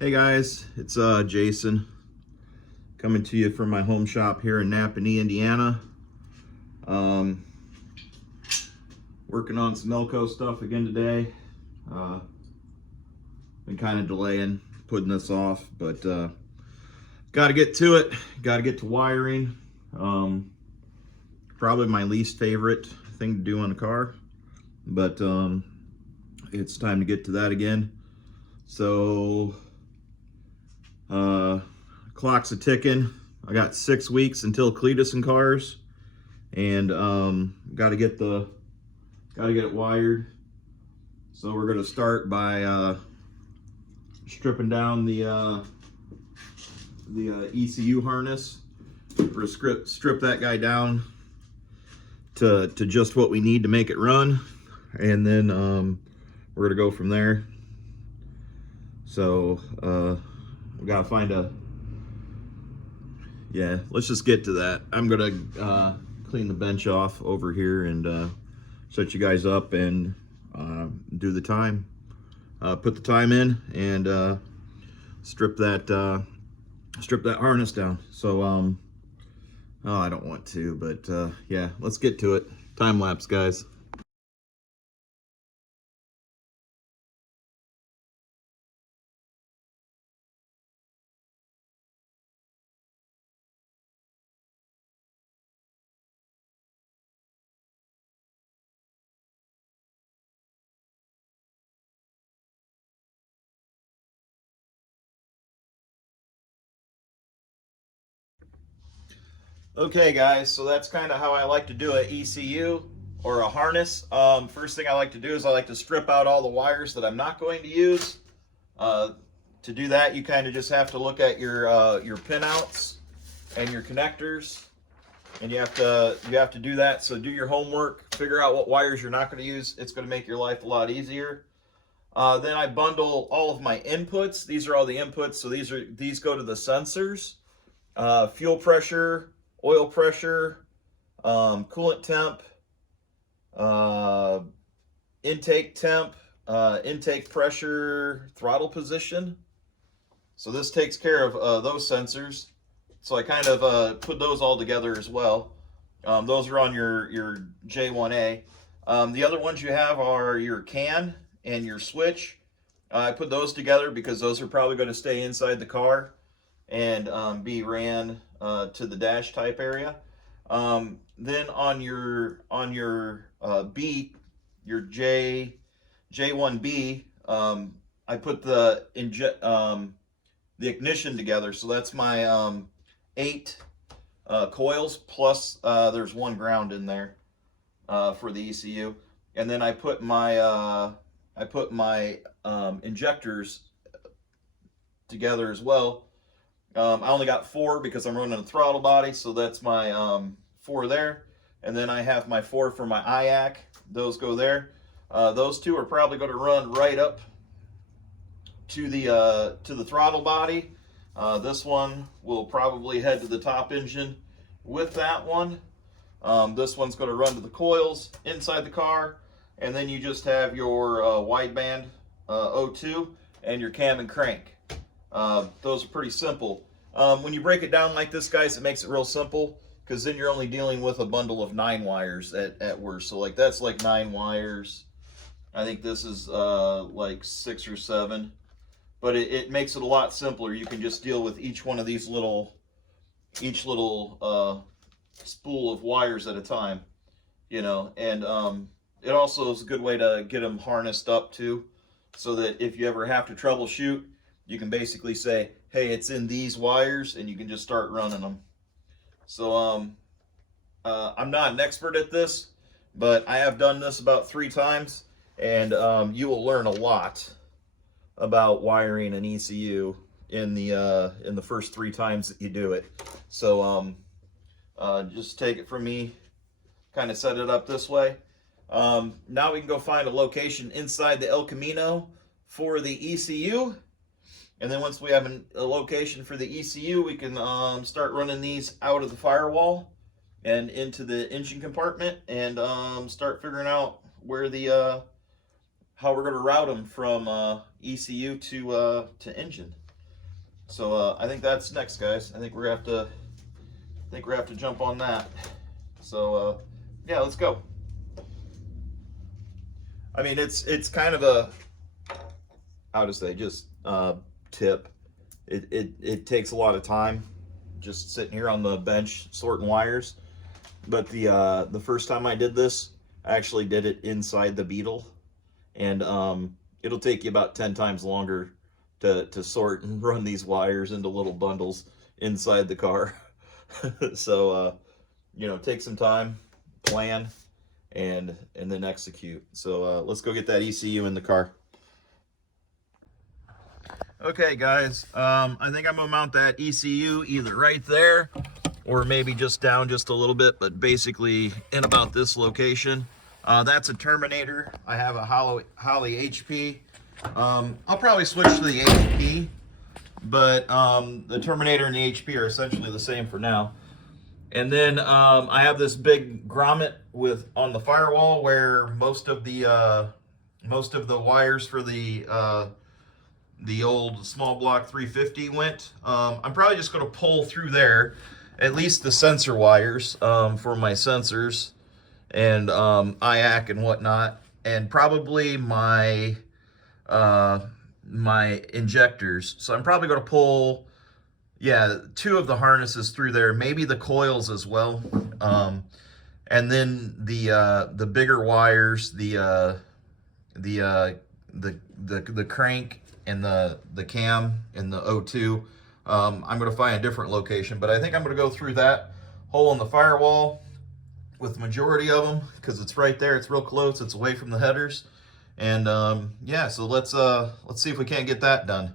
Hey guys, it's Jason coming to you from my home shop here in Napanee, Indiana. Working on some ELCO stuff again today. Been kind of delaying putting this off, but got to get to it. Got to get to wiring. Probably my least favorite thing to do on the car, but it's time to get to that again. So clock's a ticking. I got 6 weeks until Cletus and cars, and got to get it wired. So we're gonna start by stripping down the ECU harness. We're gonna strip that guy down to just what we need to make it run, and then we're gonna go from there. So we gotta find let's just get to that. I'm gonna clean the bench off over here and set you guys up and do the time. Put the time in and strip that harness down. So oh, I don't want to, but yeah, let's get to it. Time lapse, guys. Okay guys, so that's kind of how I like to do an ECU or a harness. First thing I like to do is I like to strip out all the wires that I'm not going to use. To do that, you kind of just have to look at your pinouts and your connectors, and you have to do that. So do your homework, figure out what wires you're not going to use. It's going to make your life a lot easier. Then I bundle all of my inputs. These are all the inputs. So these go to the sensors, fuel pressure, oil pressure, coolant temp, intake temp, intake pressure, throttle position. So this takes care of those sensors. So I kind of put those all together as well. Those are on your J1A. The other ones you have are your can and your switch. I put those together because those are probably going to stay inside the car and be ran to the dash type area. Then on your B, your J1B, I put the ignition together. So that's my 8 coils plus there's 1 ground in there for the ECU, and then I put my injectors together as well. I only got 4 because I'm running a throttle body, so that's my 4 there. And then I have my 4 for my IAC. Those go there. Those 2 are probably going to run right up to the throttle body. This one will probably head to the top engine with that one. This one's going to run to the coils inside the car, and then you just have your wideband O2 and your cam and crank. Those are pretty simple. When you break it down like this, guys, it makes it real simple, because then you're only dealing with a bundle of 9 wires at worst. So like that's like 9 wires. I think this is like 6 or 7, but it makes it a lot simpler. You can just deal with each one of these each little spool of wires at a time, you know. And it also is a good way to get them harnessed up too, so that if you ever have to troubleshoot, you can basically say, hey, it's in these wires, and you can just start running them. So I'm not an expert at this, but I have done this about 3 times, and you will learn a lot about wiring an ECU in the first 3 times that you do it. So just take it from me, kind of set it up this way. Now we can go find a location inside the El Camino for the ECU. And then once we have a location for the ECU, we can start running these out of the firewall and into the engine compartment, and start figuring out where how we're going to route them from ECU to engine. So I think that's next, guys. I think we're gonna have to jump on that. So yeah, let's go. I mean, it's kind of a, how to say, just tip. It takes a lot of time just sitting here on the bench sorting wires. But the first time I did this, I actually did it inside the Beetle, and it'll take you about 10 times longer to sort and run these wires into little bundles inside the car. So you know, take some time, plan, and then execute. So let's go get that ECU in the car. Okay, guys, I think I'm gonna mount that ECU either right there or maybe just down just a little bit, but basically in about this location. That's a Terminator. I have a Holley HP. I'll probably switch to the HP, but the Terminator and the HP are essentially the same for now. And then I have this big grommet on the firewall where most of the wires for the old small block 350 went. I'm probably just going to pull through there, at least the sensor wires for my sensors and IAC and whatnot, and probably my my injectors. So I'm probably going to pull, yeah, 2 of the harnesses through there, maybe the coils as well, and then the bigger wires, the crank and the cam and the O2. I'm going to find a different location, but I think I'm going to go through that hole in the firewall with the majority of them because it's right there. It's real close. It's away from the headers, and yeah. So let's see if we can't get that done.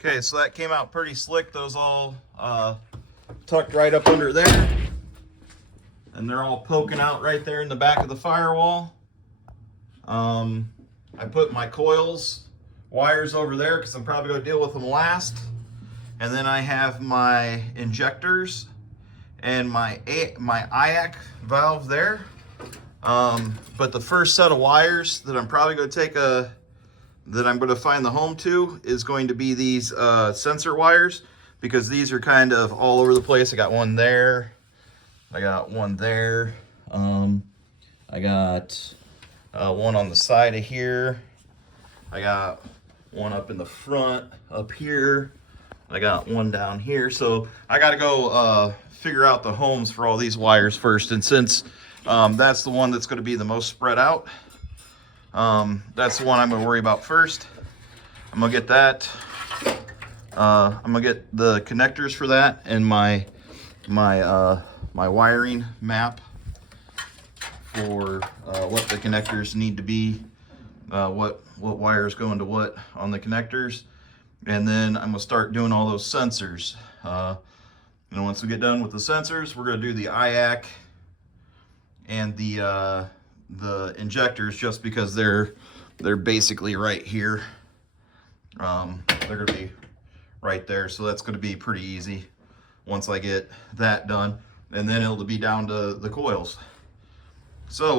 Okay, so that came out pretty slick. Those all tucked right up under there. And they're all poking out right there in the back of the firewall. I put my coils wires over there because I'm probably going to deal with them last. And then I have my injectors and my IAC valve there. But the first set of wires that I'm probably going to take that I'm going to find the home to is going to be these sensor wires, because these are kind of all over the place. I got one there, I got one there, I got one on the side of here, I got one up in the front up here, I got one down here. So I got to go figure out the homes for all these wires first, and since that's the one that's going to be the most spread out, that's the one I'm going to worry about first. I'm going to get that. I'm going to get the connectors for that and my wiring map for what the connectors need to be, what wires go into what on the connectors. And then I'm going to start doing all those sensors. And once we get done with the sensors, we're going to do the IAC and the injectors, just because they're basically right here. They're going to be right there, so that's going to be pretty easy once I get that done. And then it'll be down to the coils. So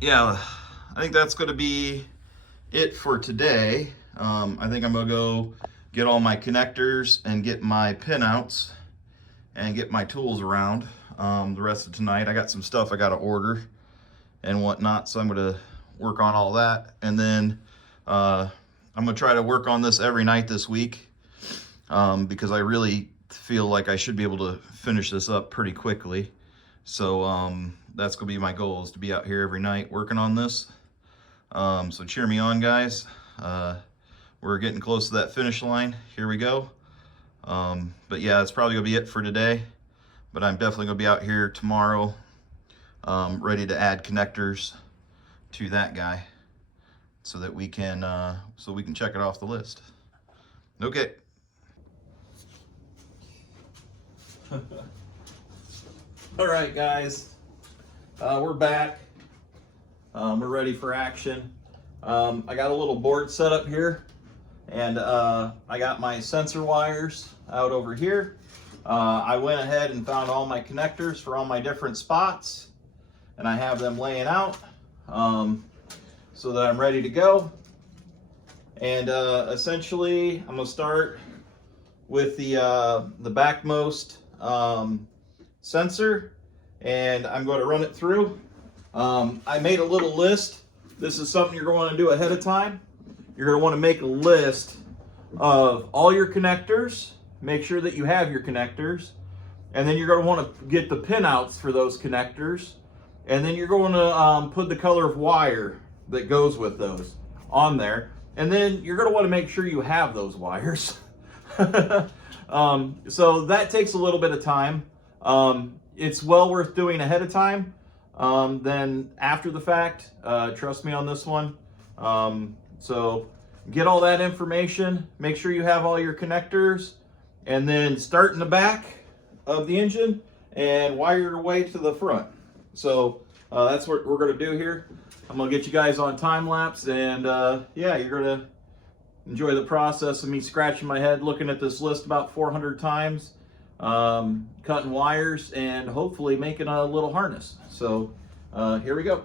yeah, I think that's going to be it for today. I think I'm going to go get all my connectors and get my pinouts and get my tools around the rest of tonight. I got some stuff I got to order and whatnot, so I'm going to work on all that. And then I'm going to try to work on this every night this week, because I really feel like I should be able to finish this up pretty quickly. So that's going to be my goal, is to be out here every night working on this. So cheer me on, guys. We're getting close to that finish line. Here we go. But yeah, that's probably going to be it for today. but I'm definitely gonna be out here tomorrow, ready to add connectors to that guy so that we can check it off the list. Okay. All right, guys, we're back. We're ready for action. I got a little board set up here, and I got my sensor wires out over here. I went ahead and found all my connectors for all my different spots, and I have them laying out so that I'm ready to go. And essentially, I'm gonna start with the backmost sensor, and I'm going to run it through. I made a little list. This is something you're going to want to do ahead of time. You're going to want to make a list of all your connectors. Make sure that you have your connectors, and then you're going to want to get the pinouts for those connectors, and then you're going to put the color of wire that goes with those on there, and then you're going to want to make sure you have those wires. So that takes a little bit of time. It's well worth doing ahead of time than after the fact. Trust me on this one. So get all that information, make sure you have all your connectors, and then start in the back of the engine and wire your way to the front. So that's what we're going to do here. I'm going to get you guys on time lapse, and yeah, you're going to enjoy the process of me scratching my head looking at this list about 400 times, cutting wires, and hopefully making a little harness. So here we go.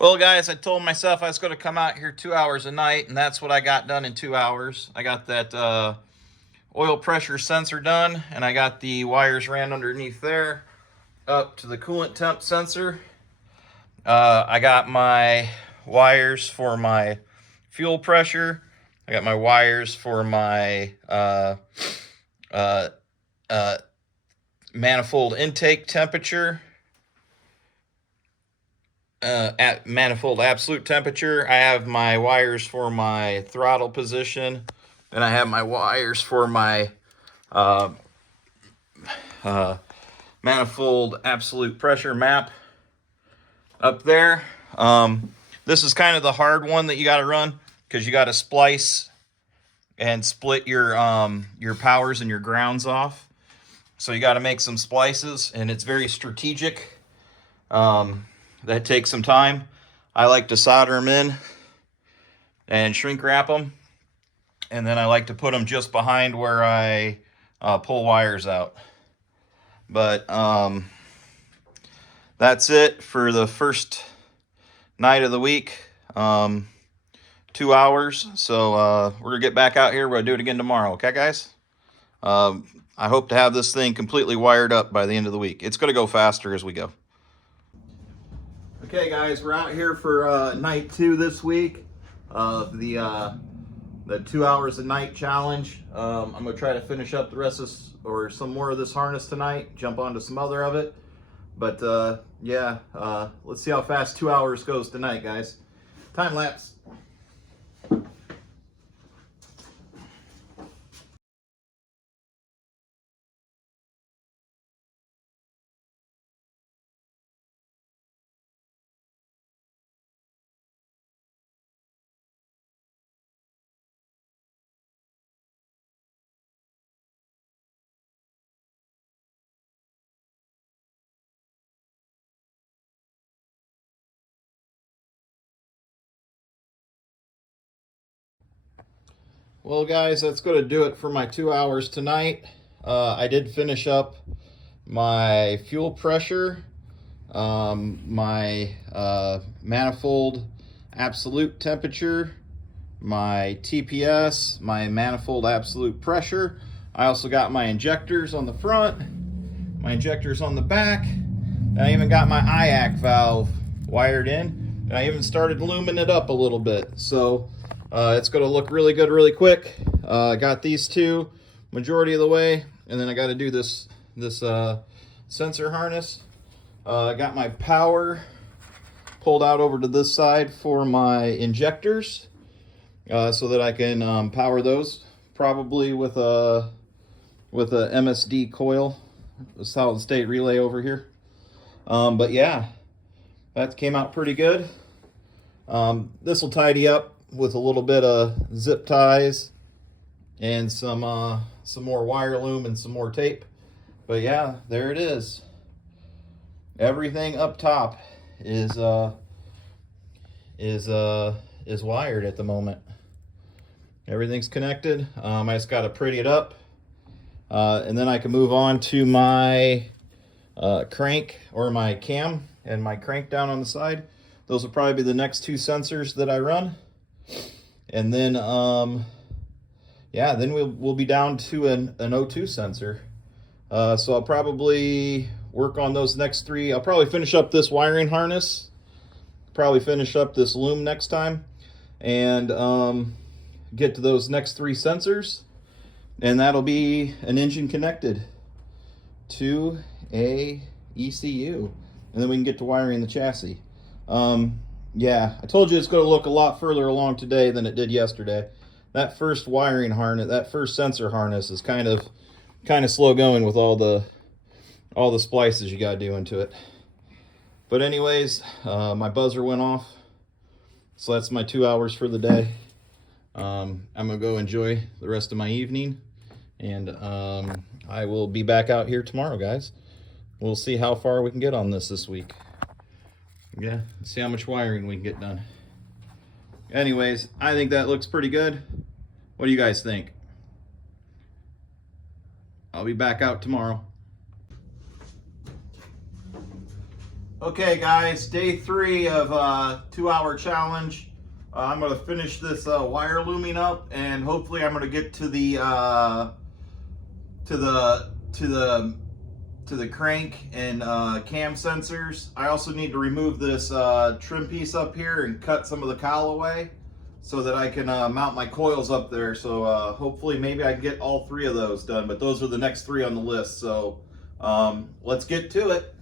Well, guys, I told myself I was going to come out here 2 hours a night, and that's what I got done in 2 hours. I got that oil pressure sensor done, and I got the wires ran underneath there up to the coolant temp sensor. I got my wires for my fuel pressure. I got my wires for my manifold intake temperature. At manifold absolute temperature. I have my wires for my throttle position, and I have my wires for my manifold absolute pressure map up there. This is kind of the hard one that you got to run, because you got to splice and split your powers and your grounds off. So you got to make some splices, and it's very strategic. That takes some time. I like to solder them in and shrink wrap them, and then I like to put them just behind where I pull wires out. But that's it for the first night of the week. 2 hours. So we're gonna get back out here. We're gonna do it again tomorrow. Okay, guys? I hope to have this thing completely wired up by the end of the week. It's gonna go faster as we go. Okay, guys, we're out here for night 2 this week of the 2 hours a night challenge. I'm gonna try to finish up the rest of this, or some more of this harness tonight, jump onto some other of it. But yeah, let's see how fast 2 hours goes tonight, guys. Time lapse. Well, guys, that's going to do it for my 2 hours tonight. I did finish up my fuel pressure, my manifold absolute temperature, my TPS, my manifold absolute pressure. I also got my injectors on the front, my injectors on the back, and I even got my IAC valve wired in, and I even started luming it up a little bit. So it's going to look really good really quick. I got these two majority of the way, and then I got to do this sensor harness. I got my power pulled out over to this side for my injectors, so that I can power those probably with a MSD coil, a solid state relay over here. But yeah, that came out pretty good. This will tidy up with a little bit of zip ties and some more wire loom and some more tape. But yeah, there it is. Everything up top is wired at the moment. Everything's connected. I just got to pretty it up, and then I can move on to my crank or my cam and my crank down on the side. Those will probably be the next two sensors that I run, and then yeah, then we'll be down to an O2 sensor. So I'll probably work on those next three. I'll probably finish up this wiring harness, probably finish up this loom next time, and get to those next three sensors, and that'll be an engine connected to a ECU, and then we can get to wiring the chassis. Yeah, I told you it's going to look a lot further along today than it did yesterday. That first wiring harness, that first sensor harness is kind of slow going with all the splices you got to do into it. But anyways, my buzzer went off, so that's my 2 hours for the day. I'm gonna go enjoy the rest of my evening, and I will be back out here tomorrow, guys. We'll see how far we can get on this week. Yeah, see how much wiring we can get done. Anyways, I think that looks pretty good. What do you guys think? I'll be back out tomorrow. Okay, guys, day 3 of 2 hour challenge. I'm going to finish this wire looming up, and hopefully I'm going to get to the crank and cam sensors. I also need to remove this trim piece up here and cut some of the cowl away so that I can mount my coils up there. So hopefully maybe I can get all 3 of those done, but those are the next 3 on the list. So let's get to it.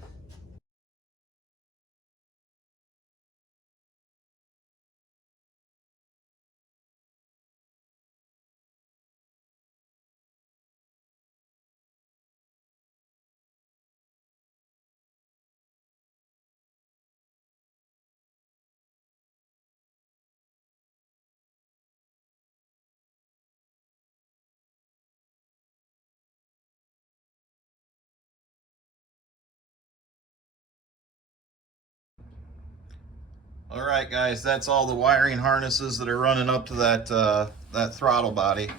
All right, guys, that's all the wiring harnesses that are running up to that throttle body.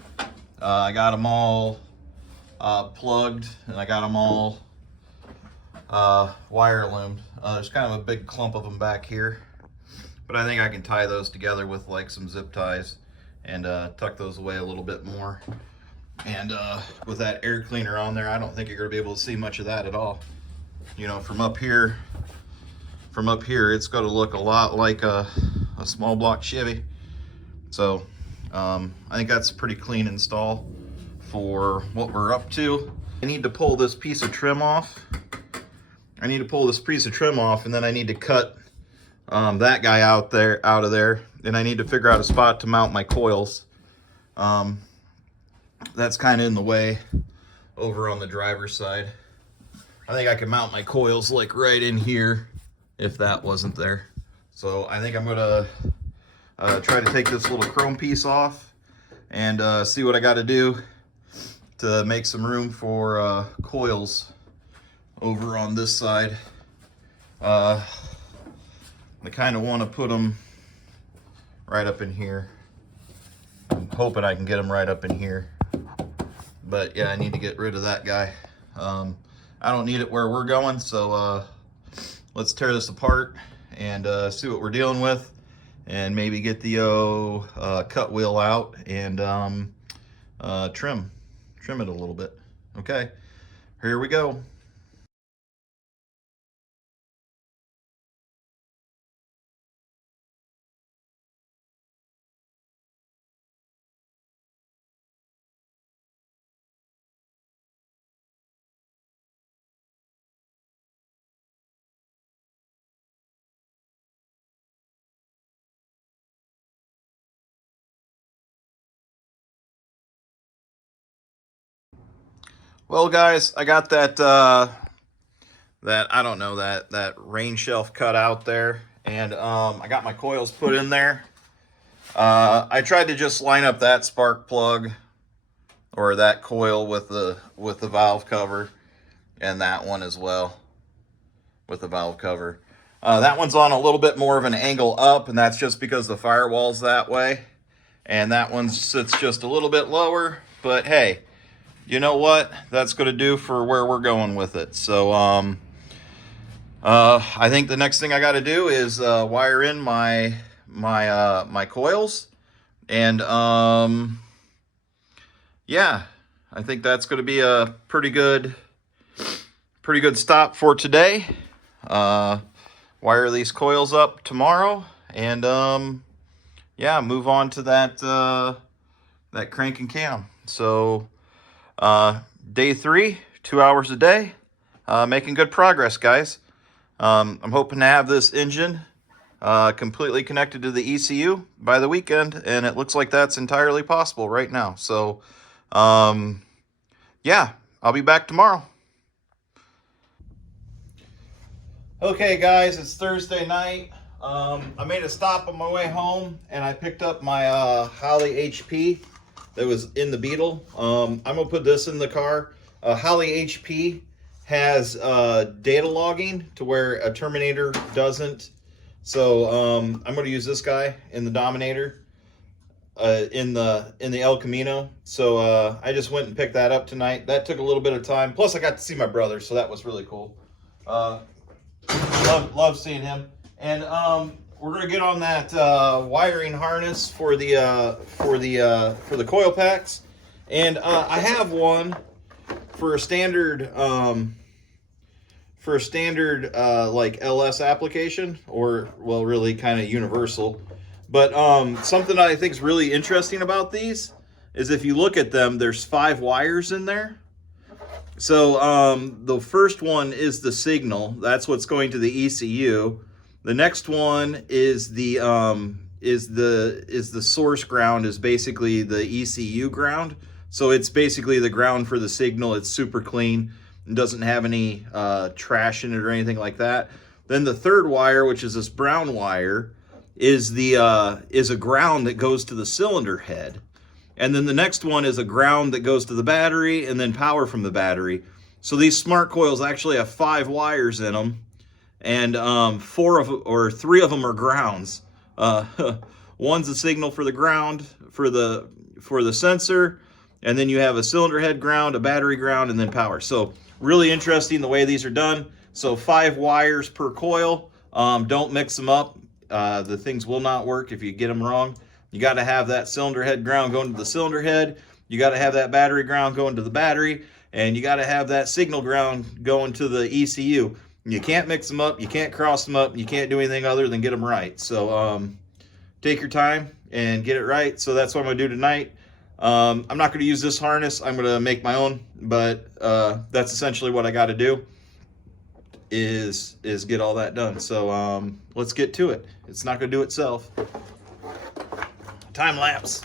I got them all plugged, and I got them all wire loomed. There's kind of a big clump of them back here, but I think I can tie those together with like some zip ties and tuck those away a little bit more. And with that air cleaner on there, I don't think you're going to be able to see much of that at all. You know, from up here, it's going to look a lot like a small block Chevy. So I think that's a pretty clean install for what we're up to. I need to pull this piece of trim off. And then I need to cut that guy out of there. And I need to figure out a spot to mount my coils. That's kind of in the way over on the driver's side. I think I can mount my coils like right in here if that wasn't there. So I think I'm gonna try to take this little chrome piece off and see what I got to do to make some room for coils over on this side. I kind of want to put them right up in here. hoping I can get him right up in here. But yeah, I need to get rid of that guy. I don't need it where we're going, so let's tear this apart and see what we're dealing with, and maybe get the cut wheel out and trim it a little bit. Okay, here we go. Well, guys, I got that I don't know, that rain shelf cut out there, and I got my coils put in there. I tried to just line up that spark plug or that coil with the valve cover, and that one as well with the valve cover. That one's on a little bit more of an angle up, and that's just because the firewall's that way. And that one sits just a little bit lower, but hey, you know what? That's going to do for where we're going with it. So I think the next thing I got to do is wire in my coils, and yeah, I think that's going to be a pretty good stop for today. Wire these coils up tomorrow, and yeah, move on to that crank and cam. So day 3, 2 hours a day, making good progress, guys. I'm hoping to have this engine completely connected to the ECU by the weekend, and it looks like that's entirely possible right now. So yeah, I'll be back tomorrow. Okay, guys, it's Thursday night. I made a stop on my way home, and I picked up my Holley HP that was in the Beetle. I'm gonna put this in the car. Holley HP has data logging to where a Terminator doesn't. So I'm gonna use this guy in the Dominator, in the El Camino. So I just went and picked that up tonight. That took a little bit of time. Plus, I got to see my brother, so that was really cool. Love seeing him. And we're gonna get on that wiring harness for the coil packs. And I have one for a standard like LS application, or well, really kind of universal. But something I think is really interesting about these is if you look at them, there's 5 wires in there. So the first one is the signal. That's what's going to the ECU. The next one is the source ground, is basically the ECU ground. So it's basically the ground for the signal. It's super clean and doesn't have any trash in it or anything like that. Then the third wire, which is this brown wire, is a ground that goes to the cylinder head. And then the next one is a ground that goes to the battery, and then power from the battery. So these smart coils actually have 5 wires in them, and 3 of them are grounds. One's a signal for the ground for the sensor, and then you have a cylinder head ground, a battery ground, and then power. So really interesting the way these are done. So 5 wires per coil. Don't mix them up. The things will not work if you get them wrong. You got to have that cylinder head ground going to the cylinder head. You got to have that battery ground going to the battery. And you got to have that signal ground going to the ECU. You can't mix them up. You can't cross them up. You can't do anything other than get them right. So take your time and get it right. So that's what I'm going to do tonight. I'm not going to use this harness. I'm going to make my own. But that's essentially what I got to do is get all that done. So let's get to it. It's not going to do itself. Time lapse.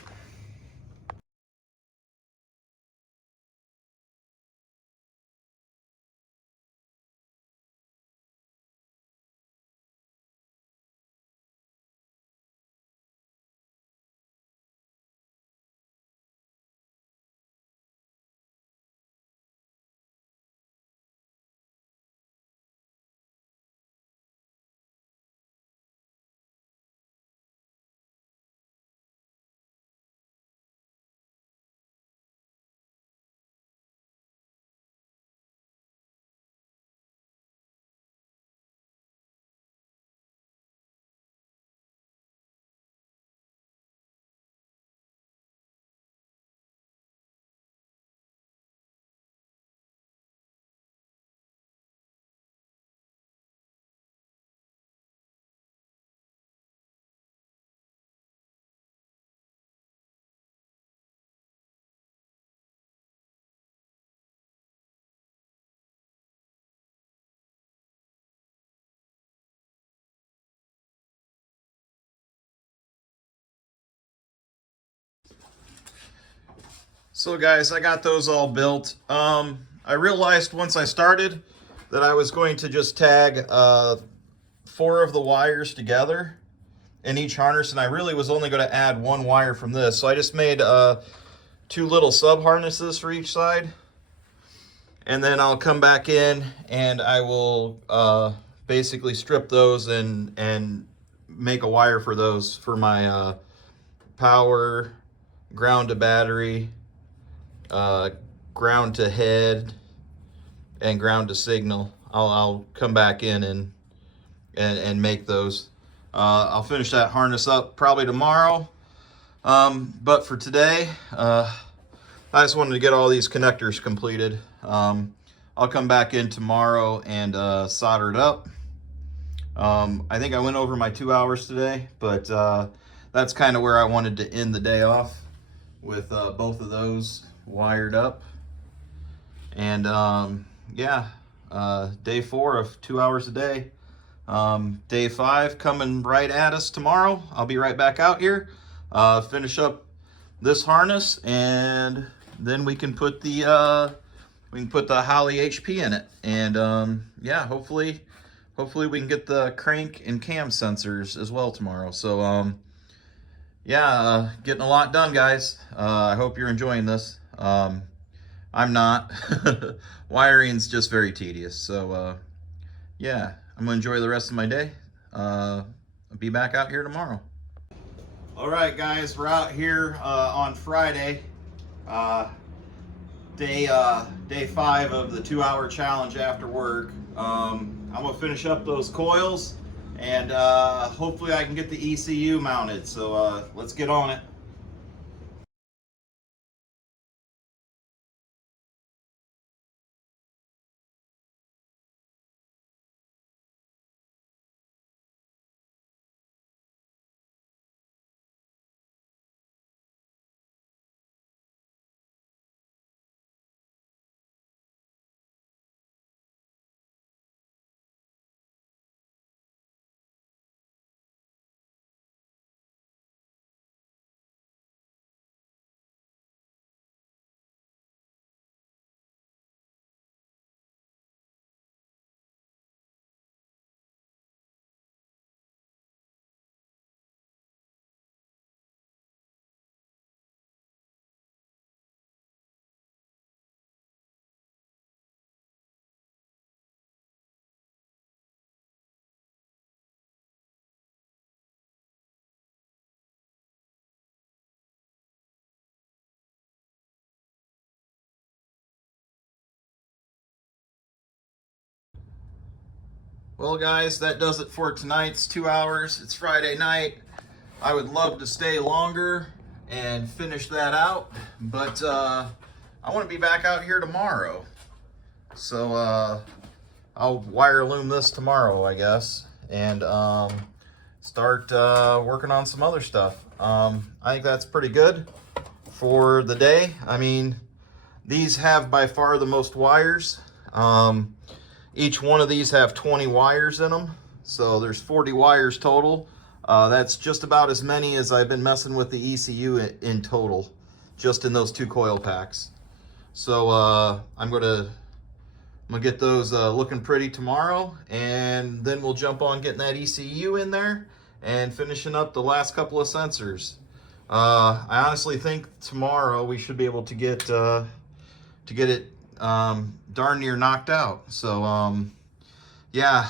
So guys, I got those all built. I realized once I started that I was going to just tag 4 of the wires together in each harness, and I really was only going to add 1 wire from this. So I just made 2 little sub harnesses for each side, and then I'll come back in and I will basically strip those and make a wire for those for my power, ground to battery, ground to head, and ground to signal. I'll come back in and make those. I'll finish that harness up probably tomorrow. But for today, I just wanted to get all these connectors completed. I'll come back in tomorrow and solder it up. I think I went over my 2 hours today, but that's kind of where I wanted to end the day off, with both of those wired up. And yeah, day 4 of 2 hours a day. Day 5 coming right at us tomorrow. I'll be right back out here, finish up this harness, and then we can put the Holley HP in it. And yeah, hopefully we can get the crank and cam sensors as well tomorrow. So yeah, getting a lot done, guys. I hope you're enjoying this. I'm not. Wiring's just very tedious. So yeah, I'm gonna enjoy the rest of my day. I'll be back out here tomorrow. All right, guys, we're out here on Friday, day 5 of the 2-hour challenge after work. I'm gonna finish up those coils, and hopefully I can get the ECU mounted. So let's get on it. Well, guys, that does it for tonight's 2 hours. It's Friday night. I would love to stay longer and finish that out, but I want to be back out here tomorrow. So I'll wire loom this tomorrow, I guess, and start working on some other stuff. I think that's pretty good for the day. I mean, these have by far the most wires. Each one of these have 20 wires in them, so there's 40 wires total. That's just about as many as I've been messing with the ECU in total, just in those 2 coil packs. So I'm gonna get those looking pretty tomorrow, and then we'll jump on getting that ECU in there and finishing up the last couple of sensors. I honestly think tomorrow we should be able to get it darn near knocked out. So yeah,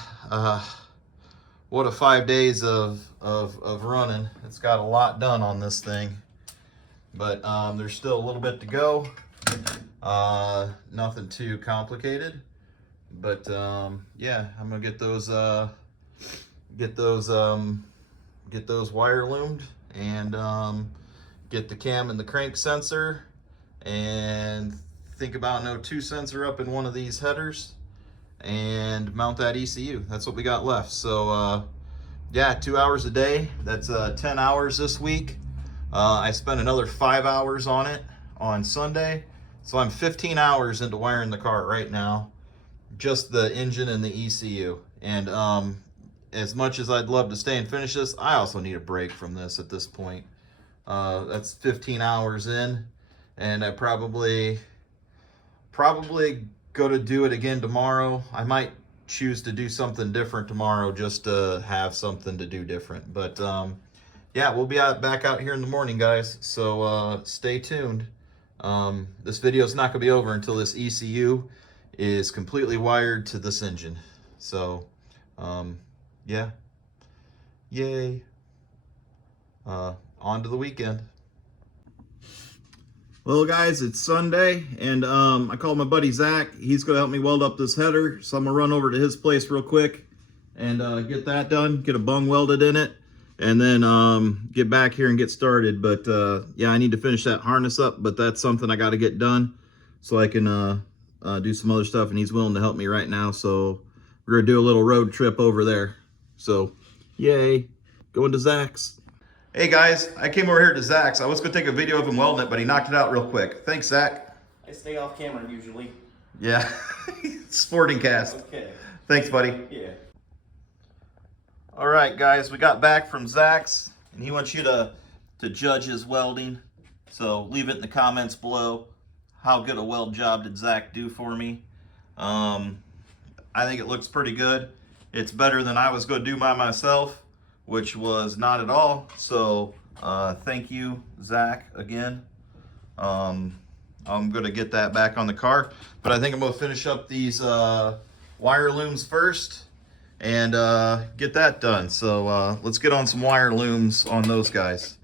what a 5 days of running. It's got a lot done on this thing, but there's still a little bit to go. Nothing too complicated, but yeah, I'm gonna get those wire loomed, and get the cam and the crank sensor, and think about an O2 sensor up in one of these headers, and mount that ECU. That's what we got left. So yeah, 2 hours a day. That's 10 hours this week. I spent another 5 hours on it on Sunday, so I'm 15 hours into wiring the car right now, just the engine and the ECU. And as much as I'd love to stay and finish this, I also need a break from this at this point. That's 15 hours in, and I probably go to do it again tomorrow. I might choose to do something different tomorrow just to have something to do different. But yeah, we'll be back out here in the morning, guys. So stay tuned. This video is not going to be over until this ECU is completely wired to this engine. So yeah, yay. On to the weekend. Well, guys, it's Sunday, and I called my buddy Zach. He's going to help me weld up this header, so I'm going to run over to his place real quick and get that done, get a bung welded in it, and then get back here and get started. But yeah, I need to finish that harness up, but that's something I got to get done so I can do some other stuff, and he's willing to help me right now. So we're going to do a little road trip over there. So yay, going to Zach's. Hey guys, I came over here to Zach's. I was going to take a video of him welding it, but he knocked it out real quick. Thanks, Zach. I stay off camera usually. Yeah, sporting cast. Okay. Thanks, buddy. Yeah. All right, guys, we got back from Zach's, and he wants you to judge his welding. So leave it in the comments below. How good a weld job did Zach do for me? I think it looks pretty good. It's better than I was going to do by myself, which was not at all. So thank you, Zach, again. I'm going to get that back on the car, but I think I'm going to finish up these wire looms first and get that done. So let's get on some wire looms on those guys.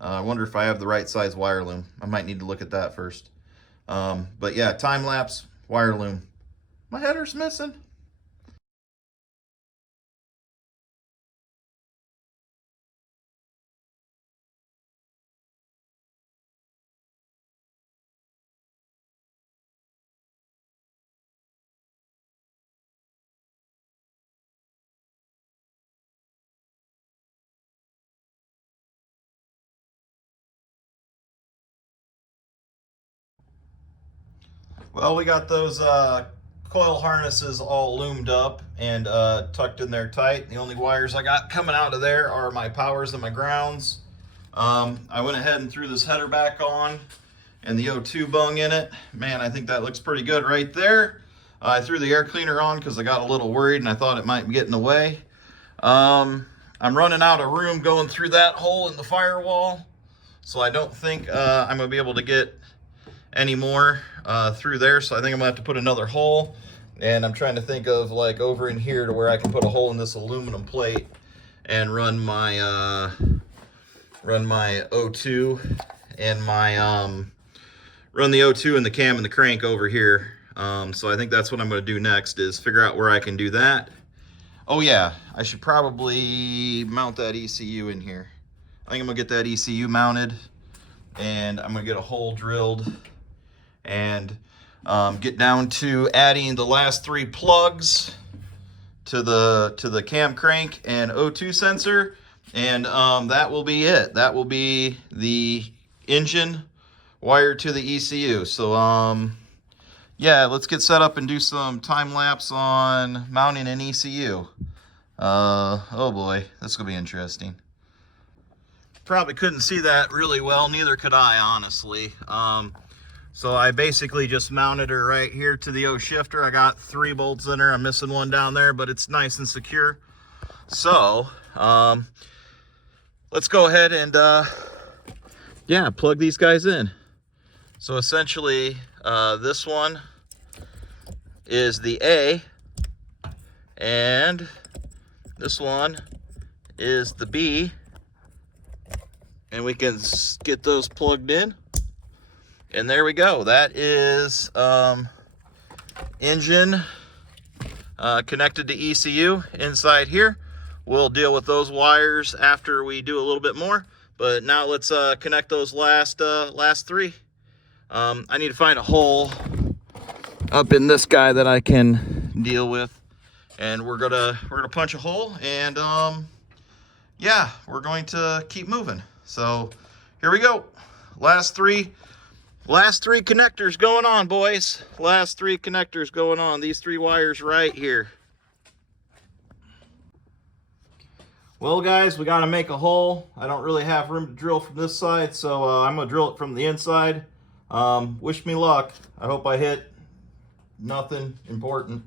I wonder if I have the right size wire loom. I might need to look at that first. But yeah, time lapse wire loom. My header's missing. Well, we got those coil harnesses all loomed up and tucked in there tight. The only wires I got coming out of there are my powers and my grounds. I went ahead and threw this header back on and the O2 bung in it. Man, I think that looks pretty good right there. I threw the air cleaner on because I got a little worried and I thought it might get in the way. I'm running out of room going through that hole in the firewall, so I don't think I'm going to be able to get any more through there. So I think I'm gonna have to put another hole, and I'm trying to think of like over in here to where I can put a hole in this aluminum plate and run my O2 and my run the O2 and the cam and the crank over here. So I think that's what I'm going to do next, is figure out where I can do that. Oh yeah, I should probably mount that ECU in here. I think I'm gonna get that ECU mounted, and I'm gonna get a hole drilled and get down to adding the last 3 plugs to the cam crank and O2 sensor, and that will be it. That will be the engine wired to the ECU. So yeah, let's get set up and do some time lapse on mounting an ECU. Oh boy, this is gonna be interesting. Probably couldn't see that really well, neither could I, honestly. So I basically just mounted her right here to the O shifter. I got 3 bolts in her. I'm missing one down there, but it's nice and secure. So let's go ahead and yeah, plug these guys in. So essentially this one is the A, and this one is the B, and we can get those plugged in. And there we go. That is engine connected to ECU inside here. We'll deal with those wires after we do a little bit more. But now let's connect those last 3. I need to find a hole up in this guy that I can deal with, and we're gonna punch a hole, and yeah, we're going to keep moving. So here we go. Last three connectors going on, boys. Last 3 connectors going on. These 3 wires right here. Well, guys, we got to make a hole. I don't really have room to drill from this side, so I'm going to drill it from the inside. Wish me luck. I hope I hit nothing important.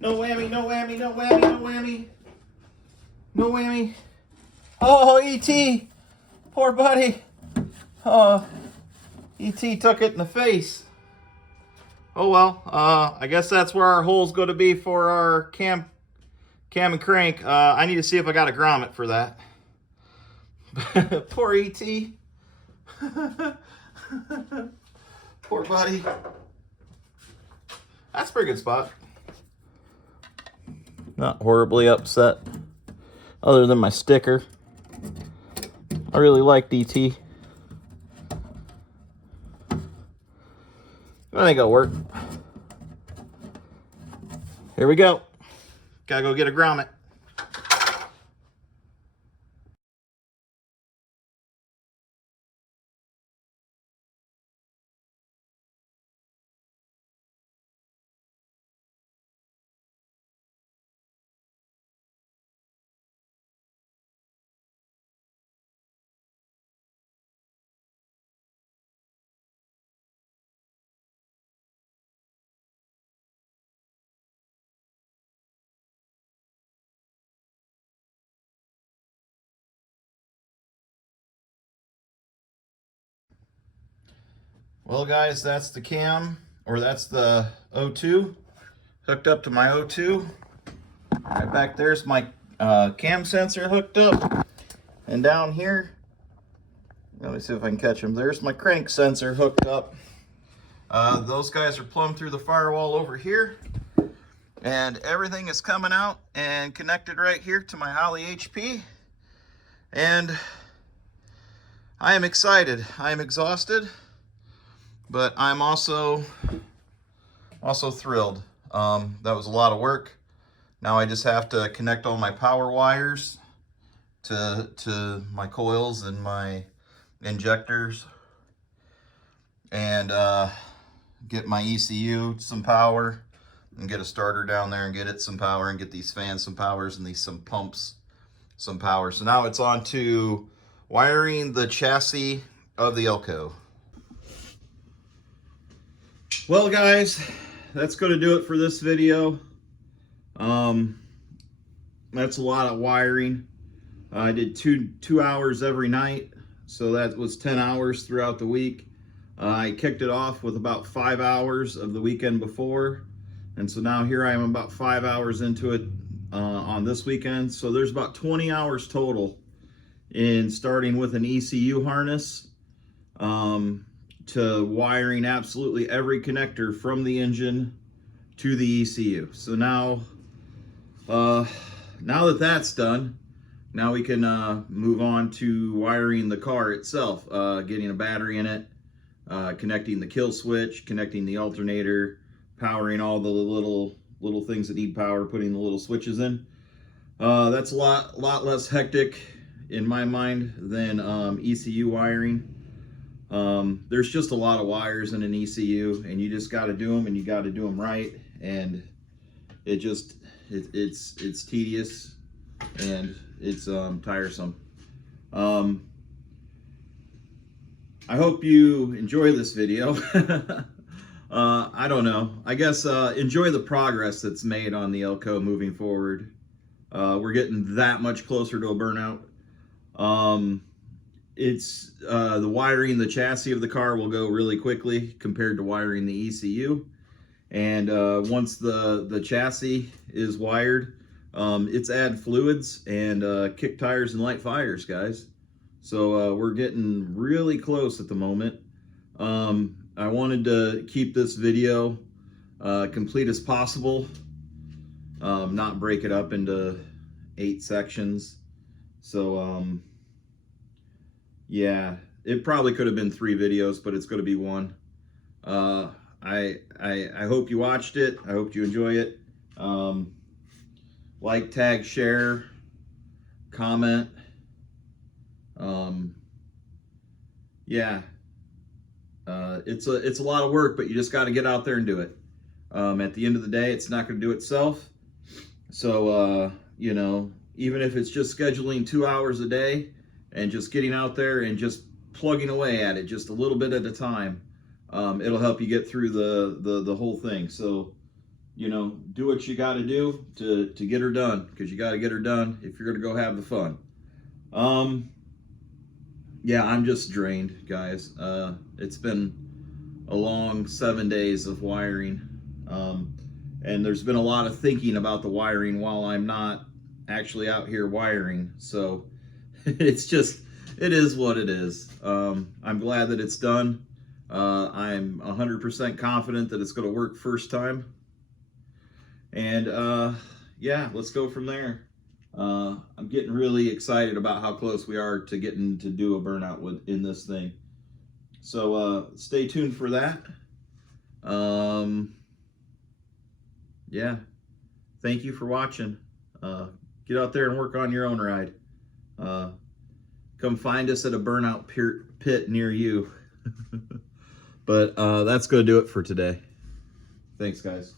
No whammy, no whammy, no whammy, no whammy. No whammy. Oh, E.T. Poor buddy. Oh, E.T. took it in the face. Oh well, I guess that's where our hole's going to be for our cam and crank. I need to see if I got a grommet for that. Poor E.T. Poor buddy. That's a pretty good spot. Not horribly upset, other than my sticker. I really like DT. I think it'll work. Here we go. Gotta go get a grommet. Well guys, that's the cam, or that's the O2 hooked up to my O2. Right back there's my cam sensor hooked up. And down here, let me see if I can catch them. There's my crank sensor hooked up. Those guys are plumb through the firewall over here. And everything is coming out and connected right here to my Holley HP. And I am excited. I am exhausted. But I'm also thrilled. That was a lot of work. Now I just have to connect all my power wires to my coils and my injectors, and get my ECU some power, and get a starter down there and get it some power, and get these fans some powers, and these some pumps some power. So now it's on to wiring the chassis of the ELCO. Well guys, that's going to do it for this video. That's a lot of wiring. I did two hours every night, so that was 10 hours throughout the week. I kicked it off with about 5 hours of the weekend before, and so now here I am about 5 hours into it on this weekend. So there's about 20 hours total, in starting with an ECU harness to wiring absolutely every connector from the engine to the ECU. So now that that's done, now we can move on to wiring the car itself, getting a battery in it, connecting the kill switch, connecting the alternator, powering all the little things that need power, putting the little switches in. That's a lot less hectic in my mind than ECU wiring. There's just a lot of wires in an ECU, and you just got to do them, and you got to do them right, and it's tedious, and it's tiresome. I hope you enjoy this video. I don't know, I guess enjoy the progress that's made on the ELCO moving forward. We're getting that much closer to a burnout. it's the wiring the chassis of the car will go really quickly compared to wiring the ECU. And once the chassis is wired, it's add fluids and kick tires and light fires, guys. So we're getting really close at the moment. I wanted to keep this video complete as possible, not break it up into 8 sections. So yeah, it probably could have been 3 videos, but it's going to be 1. I hope you watched it. I hope you enjoy it. Like, tag, share, comment. Yeah, it's a lot of work, but you just got to get out there and do it. At the end of the day, it's not going to do itself. So you know, even if it's just scheduling 2 hours a day and just getting out there and just plugging away at it just a little bit at a time, it'll help you get through the whole thing. So, you know, do what you got to do to get her done, because you got to get her done if you're going to go have the fun. Yeah, I'm just drained, guys. It's been a long 7 days of wiring, and there's been a lot of thinking about the wiring while I'm not actually out here wiring. So it's just, it is what it is. I'm glad that it's done. I'm 100% confident that it's going to work first time. And yeah, let's go from there. I'm getting really excited about how close we are to getting to do a burnout in this thing. So stay tuned for that. Yeah, thank you for watching. Get out there and work on your own ride. Come find us at a burnout pit near you. But that's going to do it for today. Thanks, guys.